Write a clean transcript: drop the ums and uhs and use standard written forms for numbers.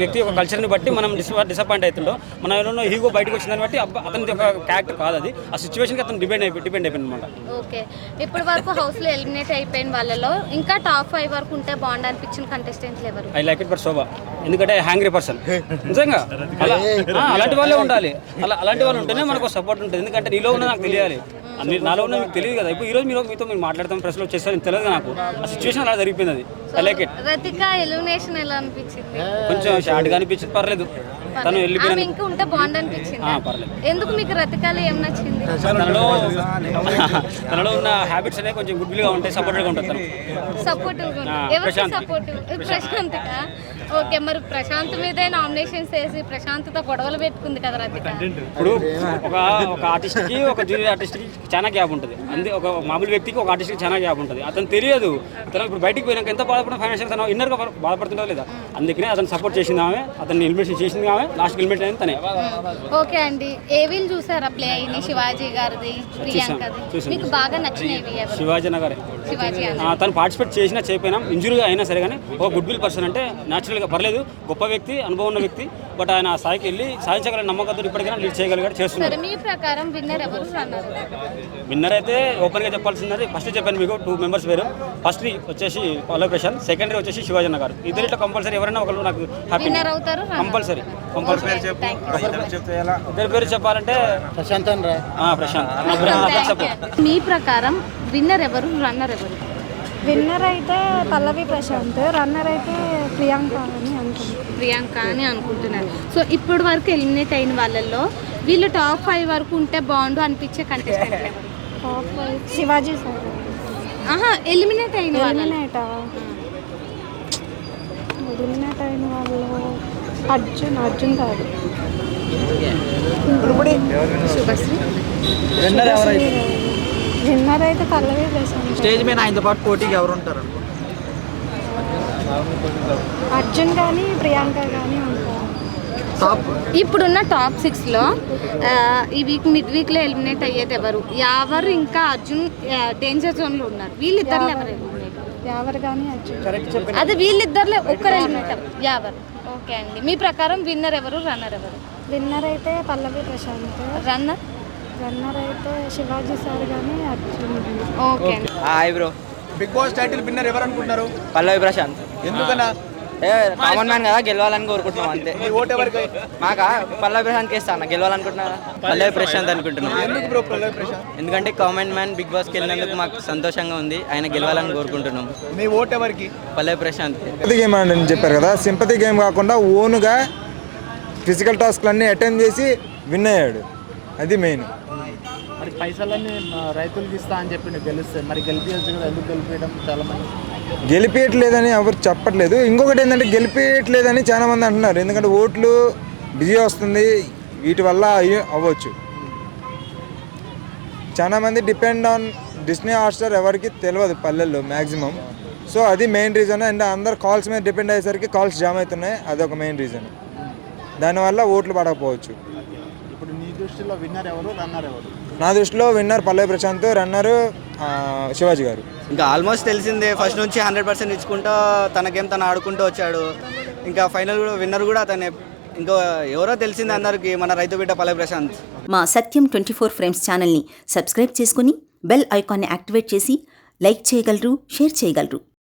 వ్యక్తి యొక్క కల్చర్ని బట్టి మనం డిసప్పాయింట్ అవుతుండో మన ఏమన్నా హీగో బయటకు వచ్చిందని బట్టి అతని ఒక క్యారెక్టర్ కాదు అది, ఆ సిచ్యువేషన్కి అతను డిపెండ్ అయిపోయింది అనమాట. ఓకే, ఇప్పటి వరకు హౌస్లో ఎలిమినేట్ అయిపోయిన వాళ్ళలో ఇంకా టాప్ 5 వరకు ఉంటే బాగుంది అనిపించిన కంటెస్టెంట్లు ఎవరు? ఐ లైక్ ఇట్ ఫర్ శోభ, ఎందుకంటే హ్యాంగ్రీ పర్సన్ నిజంగా అలాంటి వాళ్ళే ఉండాలి. అలాంటి వాళ్ళు ఉంటేనే మనకు సపోర్ట్ ఉంటుంది. ఎందుకంటే నీలో ఉన్న నాకు తెలియాలి, నాలో ఉన్న మీకు తెలియదు కదా. ఇప్పుడు ఈరోజు మీతో మీరు మాట్లాడతాం, ప్రెస్లో వచ్చేసారు తెలియదు నాకు, ఆ సిచ్యువేషన్ అలా జరిగిపోయింది. అది I like it. Rathika elimination ఎలా అనిపించింది? కొంచెం షార్ట్గా అనిపించింది, పర్లేదు. తను వెళ్ళిపోయినా ఇంకా ఉంటే బాగుంది అనిపించింది. పర్లేదు. ఎందుకు మీకు రతికలో ఏం నచ్చింది? తనలో ఉన్న హ్యాబిట్స్ అనేవి కొంచెం గుడ్గా ఉంటాయి, సపోర్టివ్గా ఉంటుంది. ప్రశాంత్. ఓకే, మరి ప్రశాంత్ మీదే నామినేషన్స్ వేసి ప్రశాంత్తో గొడవలు పెట్టుకుంది కదా రతిక. ఇప్పుడు ఒక ఆర్టిస్ట్కి ఒక జూనియర్ ఆర్టిస్ట్కి చాలా గ్యాప్ ఉంటుంది. అంతే, ఒక మామూలు వ్యక్తికి ఒక ఆర్టిస్ట్కి చాలా గ్యాప్ ఉంటుంది. అతను తెలియదు, అతను ఇప్పుడు బయటికి పోయినాక ఎంత బాధపడిన ఫైనాన్షియల్ తను ఇన్నర్గా బాధపడుతుందో లేదా. అందుకనే అతను సపోర్ట్ చేసింది ఆమె, అతన్ని ఎలిమినేషన్ చేసింది ఆమె, లాస్ట్ ఎలిమినేట్ అయింది తనే. ఓకే అండి, ఏవీలు చూసారా ప్లే అయింది? శివాజీ గారిది, ప్రియాంకది, మీకు బాగా నచ్చినవి? శివాజీ నగర్. తను పార్టిసిపేట్ చేసినా చేయకపోయినా, ఇంజురీగా అయినా సరే కానీ ఒక గుడ్ విల్ పర్సన్ అంటే న్యాచురల్గా పర్లేదు, గొప్ప వ్యక్తి, అనుభవం ఉన్న వ్యక్తి. బట్ ఆయన ఆ స్థాయికి వెళ్ళి సాధించగల నమ్మకంతో ఇప్పటికైనా లీడ్ చేయగలిగాడు, చేస్తున్నారు. మీ ప్రకారం విన్నర్ ఎవరు? విన్నర్ అయితే ఓపెన్గా చెప్పాల్సింది, ఫస్ట్ చెప్పాను మీకు 2 మెంబర్స్ పేరు. ఫస్ట్ వచ్చేసి పల్లవి ప్రశాంత్, సెకండరీ వచ్చేసి శివాజీ నగర్. ఇద్దరిలో కంపల్సరీ ఎవరైనా ఒకరు నాకు హ్యాపీ, కంపల్సరీ. ఇద్దరు పేరు చెప్పాలంటే ప్రశాంత్. మీ ప్రకారం విన్నర్ ఎవరు, రన్నర్ ఎవరు? విన్నర్ అయితే పల్లవి ప్రశాంత్, రన్నర్ అయితే ప్రియాంక అని అనుకుంటున్నారు. సో ఇప్పటి వరకు ఎలిమినేట్ అయిన వాళ్ళల్లో వీళ్ళు టాప్ 5 వరకు ఉంటే బాగుండు అనిపించే కంటెస్టెంట్ ఎవరు? Top 5 Shivaji sir. ఎలిమినేట్ అయిన వాళ్ళు అర్జున్ కాదు, శుభశ్రీ. విన్నర్ అయితే పల్లవి ప్రశాంత్. స్టేజ్ మీద ఆయనతో పాటు పోటీకి ఎవరు ఉంటారు? అర్జున్ కానీ ప్రియాంక కానీ ఉంటారు. ఇప్పుడున్న టాప్ 6లో ఈ మిడ్ వీక్లో ఎలిమినేట్ అయ్యేది ఎవరు? యావర్ ఇంకా అర్జున్ డేంజర్ జోన్లో ఉన్నారు. వీళ్ళిద్దరు ఎవరు ఎలిమినేట్? యావర్ కానీ అర్జున్. అదే వీళ్ళిద్దరులో ఒక్కరు ఎలిమినేట్ యావర్. ఓకే అండి, మీ ప్రకారం విన్నర్ ఎవరు, రన్నర్ ఎవరు? విన్నర్ అయితే పల్లవి ప్రశాంత్, రన్నర్ అయితే శివాజీ సార్ కానీ అర్జున్. ఓకే అండి. Hi bro. Bigg Boss title winner ఎవరు అనుకుంటున్నారు? పల్లవి ప్రశాంత్. ఎందుకన్నా? కామన్ మ్యాన్ కదా, గెలవాలని కోరుకుంటున్నాం అంతే. మీ ఓటు ఎవరికి? మాకా పల్లవి ప్రశాంత్ ఇస్తాను, గెలవాలనుకుంటున్నారా? పల్లవి ప్రశాంత్ అనుకుంటున్నాం. ఎందుకు బ్రో పల్లవి ప్రశాంత్? ఎందుకంటే కామన్ మ్యాన్ బిగ్ బాస్కి వెళ్ళినందుకు మాకు సంతోషంగా ఉంది, ఆయన గెలవాలని కోరుకుంటున్నాం. మీ ఓటు ఎవరికి? పల్లవి ప్రశాంత్. సింపతి గేమ్ అని చెప్పారు కదా, సింపతి గేమ్ కాకుండా ఓన్గా ఫిజికల్ టాస్క్లన్నీ అటెండ్ చేసి విన్ అయ్యాడు, అది మెయిన్. మరి పైసలన్నీ రైతులకు ఇస్తా అని చెప్పి గెలుస్తే మరి గెలిపించచ్చు కదా, ఎందుకు గెలిపించడం? చాలా మంది గెలిపేయట్లేదని ఎవరు చెప్పట్లేదు. ఇంకొకటి ఏంటంటే గెలిపేయట్లేదని చాలామంది అంటున్నారు, ఎందుకంటే ఓట్లు బిజీ వస్తుంది, వీటి వల్ల అవ్వచ్చు. చాలామంది డిపెండ్ ఆన్ డిస్నీ హాట్స్టార్, ఎవరికి తెలియదు పల్లెల్లో మ్యాక్సిమం. సో అది మెయిన్ రీజన్. అండ్ అందరు కాల్స్ మీద డిపెండ్ అయ్యేసరికి కాల్స్ జామ్ అవుతున్నాయి, అదొక మెయిన్ రీజన్. దానివల్ల ఓట్లు పడకపోవచ్చు. ఇప్పుడు నీ దృష్టిలో విన్నర్ ఎవరు, రన్నర్ ఎవరు? నా దృష్టిలో విన్నర్ పల్లవి ప్రశాంత్, రన్నరు శివాజీ గారు. ఇంకా ఆల్మోస్ట్ తెలిసిందే, ఫస్ట్ నుంచి 100% ఇచ్చుకుంటూ తనకేం తను ఆడుకుంటూ వచ్చాడు. ఇంకా ఫైనల్ కూడా విన్నర్ కూడా తనే. ఇంకా ఎవరో తెలిసిందే అందరికి, మన రైతు బిడ్డ పల్లవి ప్రశాంత్. మా సత్యం 24 ఫ్రేమ్స్ ఛానల్ని సబ్స్క్రైబ్ చేసుకుని బెల్ ఐకాన్ని యాక్టివేట్ చేసి లైక్ చేయగలరు, షేర్ చేయగలరు.